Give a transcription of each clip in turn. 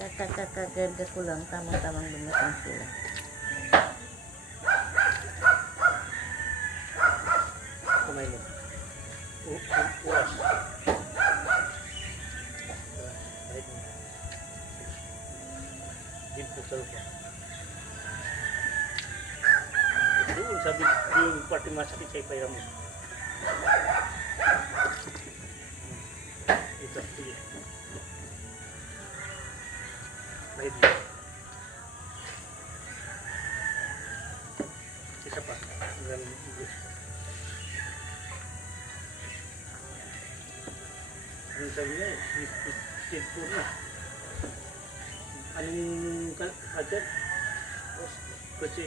Kakakarga ko lang, tamang-tamang dumating sila. Kamay mo. Uras. Kahit mo. Dito sa lupa. Doon sabi yung parte masakit sa ipaya mo. Ito, sige. Kahit mo. Isa pa. Hanggang Diyos. Ang sabi niya, stage 4 na. Anong katsat? Kasi,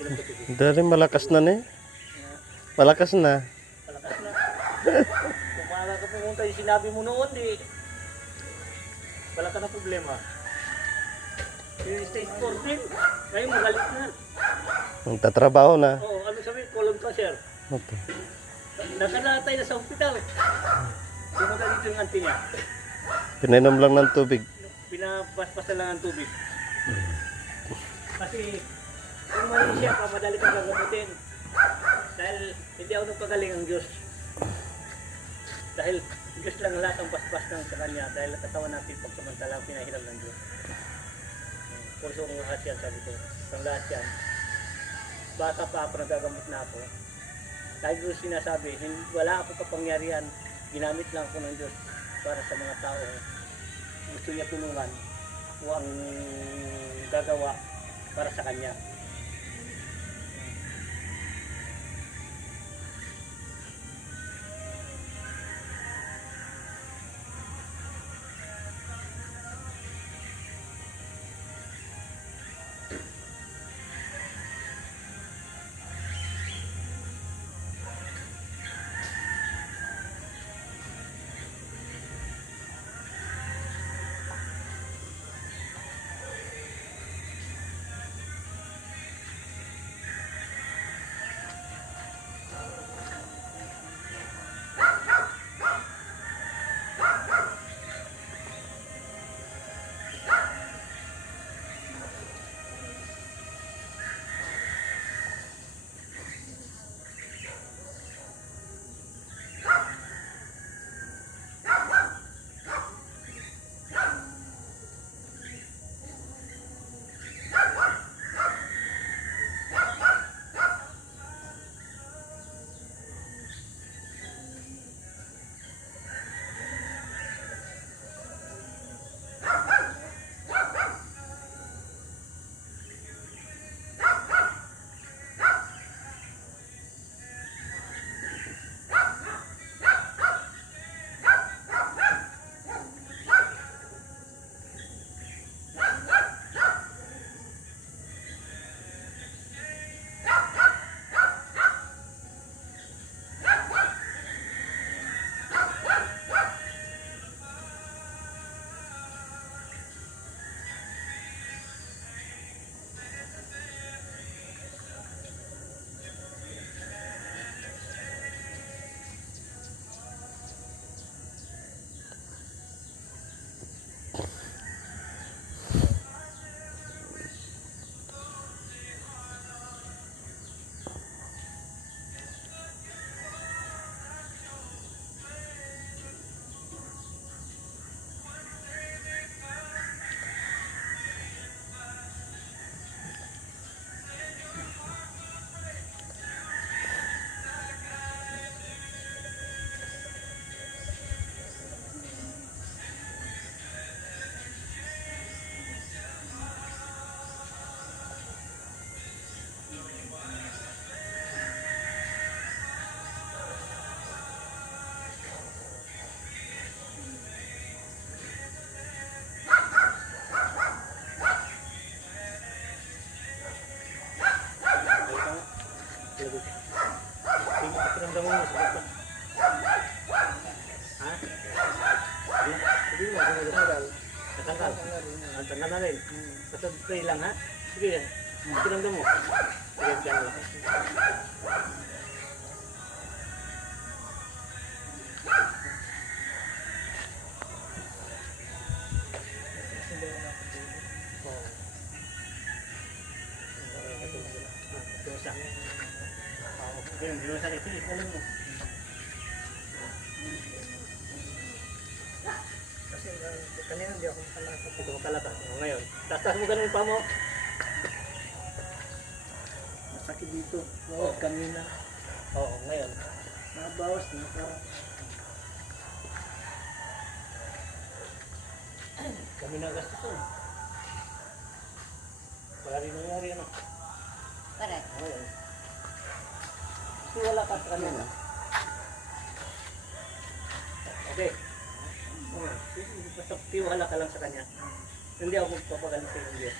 ilang katsat? Dari malakas na ni. Malakas na. Palakas na. Kung maaga ka pumunta, yung sinabi mo noon, di. Wala ka na problema. Yung stage 14, ngayon magalit na. Magtatrabaho na. Oo, ano sabi? Colon cancer. Okay. Nakalatay na sa ospital. Pumunta dito yung auntie niya. Pinainom lang ng tubig. Pinapaspas na lang ang tubig. Kasi kung mali siya, pamadali kang gagamutin. Dahil hindi ako nagpagaling ang Diyos. Dahil Diyos lang lahat ang paspas ng sa kanya. Dahil katawan natin pagsamantalang pinahiram ng Diyos. Kurso ang lahat yan, sabi ko. Ang lahat yan. Bata pa ako, nagagamot na ako. Dahil doon sinasabi, wala ako kapangyarihan. Ginamit lang ako ng Diyos para sa mga tao. Gusto niya tulungan o ang gagawa para sa kanya. Pakiramdam mo, sagot ka. Ha? Hindi mo, natanggal. Natanggal? Natanggal na rin. Basta pray lang, ha? Sige, pakiramdam mo. Sige, dyan lang. Ayun, di mo sakit. Sige, alam mo. Kasi kanina hindi ako makalakas. Ito makalakas. Ngayon, tatas mo ganun pa mo. Masakit dito. Oo, kanina. Oo, ngayon. Nabawas na. Parang Kami nagastos to. Wala rin nangyari ano. Correct. Ngayon. Kasi wala ka sa kanina. Okay. Basta tiwala ka lang sa kanya. Hindi ako magpapagal sa Diyos.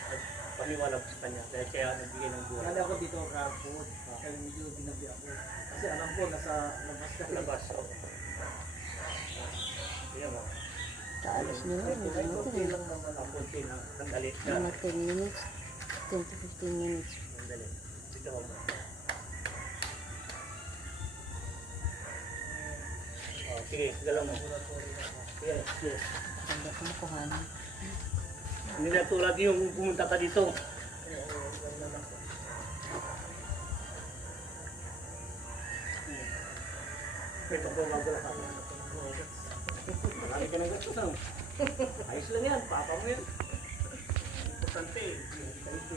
Paniwala ko sa kanya. Dahil kaya nagbigay ng buhay. Nala ako dito kapod. Kaya medyo binabi ako. Kasi alam ko nasa labas ka. Labas ako. Yan mo. Kaalis nyo lang, medyo Kunti natin. lang naman Ang ako. kunti na sandali. Mga 10 minutes, 10 to 15 minutes. Sandali. Dito mo. Oh, sige, galaw mo. Yes, yes. Maganda ko makuhanan. Hindi na tulad yung pumunta ka dito. Ito po magulak ako. Marami ka ng gastos ano? Ayos lang yan, papa mo yan. Importante, hindi ka ito.